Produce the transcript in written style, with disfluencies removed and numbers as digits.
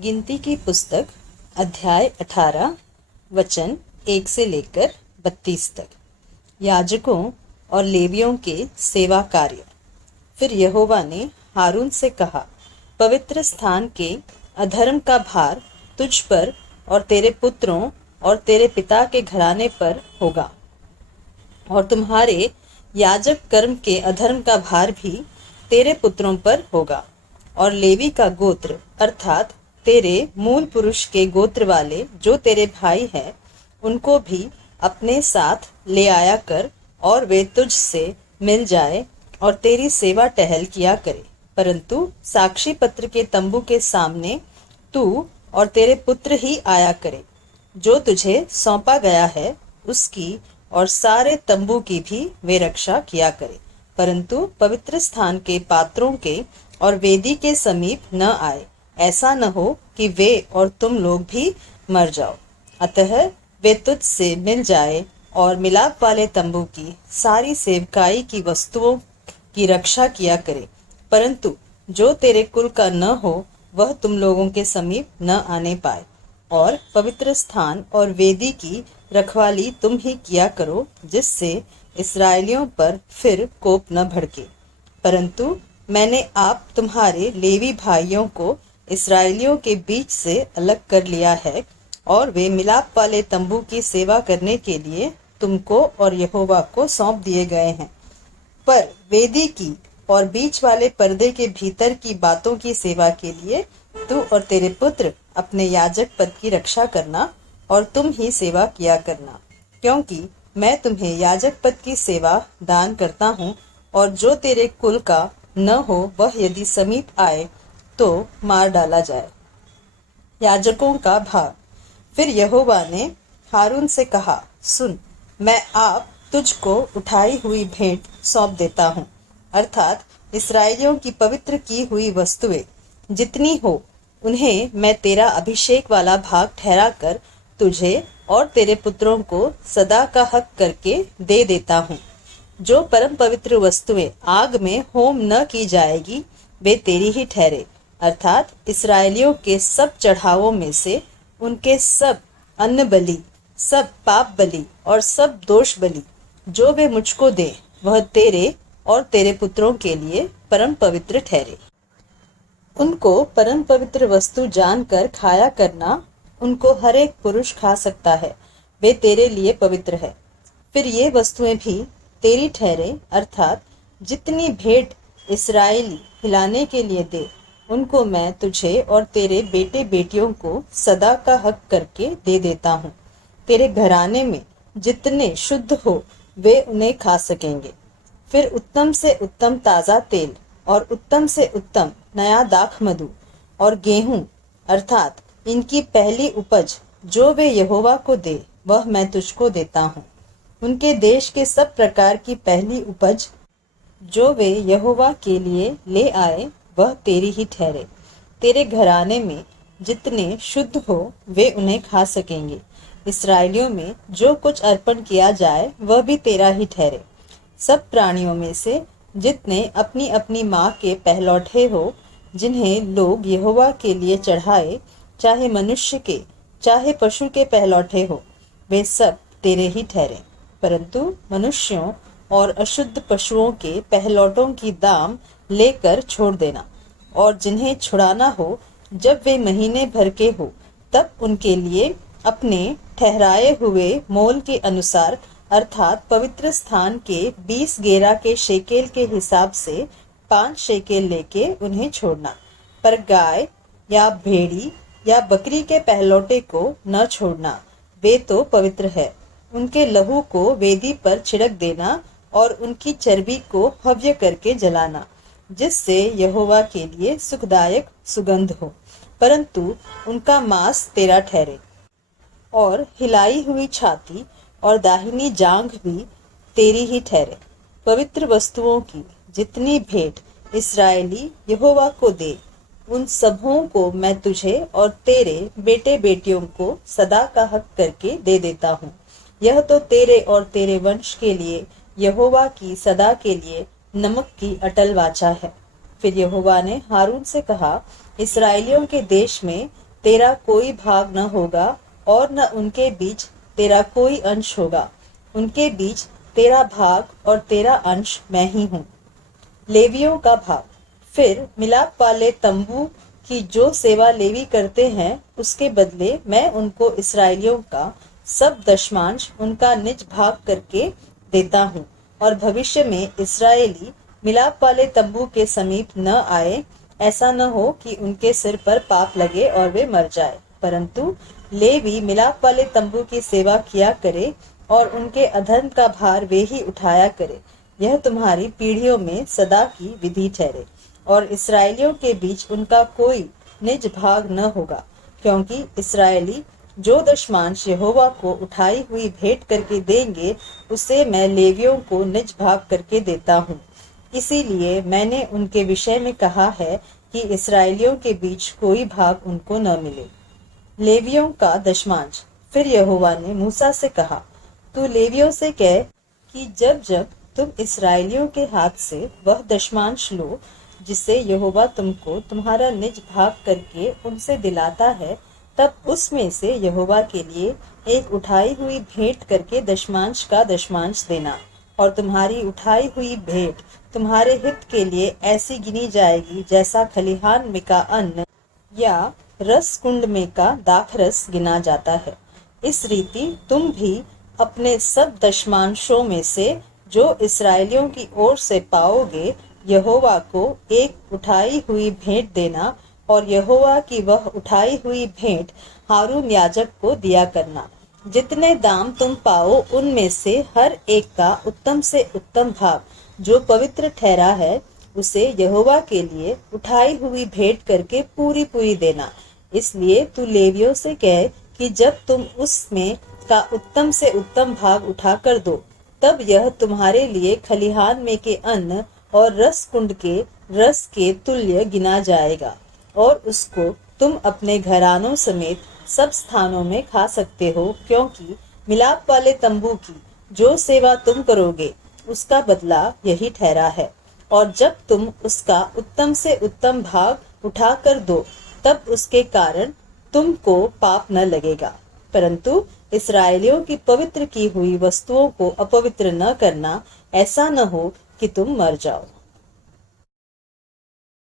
गिनती की पुस्तक अध्याय 18 वचन 1 से लेकर 32 तक। याजकों और लेवियों के सेवा कार्य। फिर यहोवा ने हारून से कहा, पवित्र स्थान के अधर्म का भार तुझ पर और तेरे पुत्रों और तेरे पिता के घराने पर होगा, और तुम्हारे याजक कर्म के अधर्म का भार भी तेरे पुत्रों पर होगा। और लेवी का गोत्र अर्थात तेरे मूल पुरुष के गोत्र वाले जो तेरे भाई हैं, उनको भी अपने साथ ले आया कर, और वे तुझ से मिल जाए और तेरी सेवा टहल किया करे। परंतु साक्षी पत्र के तंबू के सामने तू और तेरे पुत्र ही आया करे। जो तुझे सौंपा गया है उसकी और सारे तंबू की भी वे रक्षा किया करे, परंतु पवित्र स्थान के पात्रों के और वेदी के समीप न आए, ऐसा न हो कि वे और तुम लोग भी मर जाओ। अतः वे तुझ से मिल जाए और मिलाप वाले तंबू की सारी सेवकाई की वस्तुओं की रक्षा किया करे, परंतु जो तेरे कुल का न हो वह तुम लोगों के समीप न आने पाए। और पवित्र स्थान और वेदी की रखवाली तुम ही किया करो, जिससे इस्राएलियों पर फिर कोप न भड़के। परंतु मैंने आप तुम्हारे लेवी भाइयों को इस्राएलियों के बीच से अलग कर लिया है, और वे मिलाप वाले तंबू की सेवा करने के लिए तुमको और यहोवा को सौंप दिए गए हैं। पर वेदी की और बीच वाले पर्दे के भीतर की बातों की सेवा के लिए तू और तेरे पुत्र अपने याजक पद की रक्षा करना, और तुम ही सेवा किया करना, क्योंकि मैं तुम्हें याजक पद की सेवा दान करता हूँ। और जो तेरे कुल का न हो वह यदि समीप आए तो मार डाला जाए। याजकों का भाग। फिर यहोवा ने हारून से कहा, सुन, मैं आप तुझको उठाई हुई भेंट सौंप देता हूँ, अर्थात इस्राएलियों की पवित्र की हुई वस्तुएं जितनी हो, उन्हें मैं तेरा अभिषेक वाला भाग ठहरा कर तुझे और तेरे पुत्रों को सदा का हक करके दे देता हूँ। जो परम पवित्र वस्तुएं आग में होम न की जाएगी वे तेरी ही ठहरे, अर्थात इस्राएलियों के सब चढ़ावों में से उनके सब अन्न बलि, सब पाप बलि और सब दोष बलि जो वे मुझको दे, वह तेरे और तेरे पुत्रों के लिए परम पवित्र ठहरे। उनको परम पवित्र वस्तु जानकर खाया करना, उनको हर एक पुरुष खा सकता है, वे तेरे लिए पवित्र है। फिर ये वस्तुएं भी तेरी ठहरे, अर्थात जितनी भेंट इस्राएली हिलाने के लिए दे, उनको मैं तुझे और तेरे बेटे बेटियों को सदा का हक करके दे देता हूँ। तेरे घराने में जितने शुद्ध हो वे उन्हें खा सकेंगे। फिर उत्तम से उत्तम ताज़ा तेल और उत्तम से उत्तम नया दाख मधु और गेहूं, अर्थात इनकी पहली उपज जो वे यहोवा को दे, वह मैं तुझको देता हूँ। उनके देश के सब प्रकार की पहली उपज जो वे यहोवा के लिए ले आए, वह तेरी ही ठहरे। तेरे घराने में जितने शुद्ध हो वे उन्हें खा सकेंगे। इस्राएलियों में जो कुछ अर्पण किया जाए वह भी तेरा ही ठहरे। सब प्राणियों में से जितने अपनी अपनी माँ के पहलौठे हो, जिन्हें लोग यहोवा के लिए चढ़ाए, चाहे मनुष्य के चाहे पशु के पहलौठे हो, वे सब तेरे ही ठहरे। परंतु मनुष्यों और अशुद्ध पशुओं के पहलौटों की दाम लेकर छोड़ देना, और जिन्हें छुड़ाना हो जब वे महीने भर के हो, तब उनके लिए अपने ठहराए हुए मोल के अनुसार, अर्थात पवित्र स्थान के 20 गेरा के शेकेल के हिसाब से 5 शेकेल लेके उन्हें छोड़ना। पर गाय या भेड़ी या बकरी के पहलौटे को न छोड़ना, वे तो पवित्र है। उनके लहू को वेदी पर छिड़क देना और उनकी चर्बी को हव्य करके जलाना, जिससे यहोवा के लिए सुखदायक सुगंध हो, परंतु उनका मांस तेरा ठहरे। और हिलाई हुई छाती और दाहिनी जांघ भी तेरी ही ठहरे। पवित्र वस्तुओं की जितनी भेंट इस्राएली यहोवा को दे, उन सबों को मैं तुझे और तेरे बेटे बेटियों को सदा का हक करके दे देता हूँ। यह तो तेरे और तेरे वंश के लिए यहोवा की सदा के लिए नमक की अटल वाचा है। फिर यहोवा ने हारून से कहा, इस्राएलियों के देश में तेरा कोई भाग न होगा और न उनके बीच तेरा कोई अंश होगा। उनके बीच तेरा भाग और तेरा अंश मैं ही हूँ। लेवियों का भाग। फिर मिलाप वाले तंबू की जो सेवा लेवी करते हैं उसके बदले मैं उनको इसराइलियों का सब दशमांश उनका निज भाग करके देता हूँ। और भविष्य में इसराइली मिलाप वाले तंबू के समीप न आए, ऐसा न हो कि उनके सिर पर पाप लगे और वे मर जाए, परंतु लेवी मिलाप वाले तंबू की सेवा किया करे और उनके अधर्म का भार वे ही उठाया करे। यह तुम्हारी पीढ़ियों में सदा की विधि ठहरे। और इसराइलियों के बीच उनका कोई निज भाग न होगा, क्योंकि इसराइली जो दशमांश यहोवा को उठाई हुई भेंट करके देंगे उसे मैं लेवियों को निज भाग करके देता हूँ। इसीलिए मैंने उनके विषय में कहा है कि इसराइलियों के बीच कोई भाग उनको न मिले। लेवियों का दशमांश। फिर यहोवा ने मूसा से कहा, तू लेवियों से कह कि जब जब तुम इसराइलियों के हाथ से वह दशमांश लो जिसे यहोवा तुमको तुम्हारा निज भाग करके उनसे दिलाता है, तब उसमें से यहोवा के लिए एक उठाई हुई भेंट करके दशमांश का दशमांश देना। और तुम्हारी उठाई हुई भेंट तुम्हारे हित के लिए ऐसी गिनी जाएगी जैसा खलिहान में का अन्न या रस कुंड में का दाखरस गिना जाता है। इस रीति तुम भी अपने सब दशमांशों में से जो इसराइलियों की ओर से पाओगे यहोवा को एक उठाई हुई भेंट देना, और यहोवा की वह उठाई हुई भेंट हारून याजक को दिया करना। जितने दाम तुम पाओ उनमें से हर एक का उत्तम से उत्तम भाग जो पवित्र ठहरा है उसे यहोवा के लिए उठाई हुई भेंट करके पूरी पूरी देना। इसलिए तू लेवियों से कह कि जब तुम उसमें का उत्तम से उत्तम भाग उठाकर दो, तब यह तुम्हारे लिए खलिहान में के अन्न और रस कुंड के रस के तुल्य गिना जाएगा, और उसको तुम अपने घरानों समेत सब स्थानों में खा सकते हो, क्योंकि मिलाप वाले तंबू की जो सेवा तुम करोगे उसका बदला यही ठहरा है। और जब तुम उसका उत्तम से उत्तम भाग उठा कर दो, तब उसके कारण तुमको पाप न लगेगा, परंतु इसराइलियों की पवित्र की हुई वस्तुओं को अपवित्र न करना, ऐसा न हो कि तुम मर जाओ।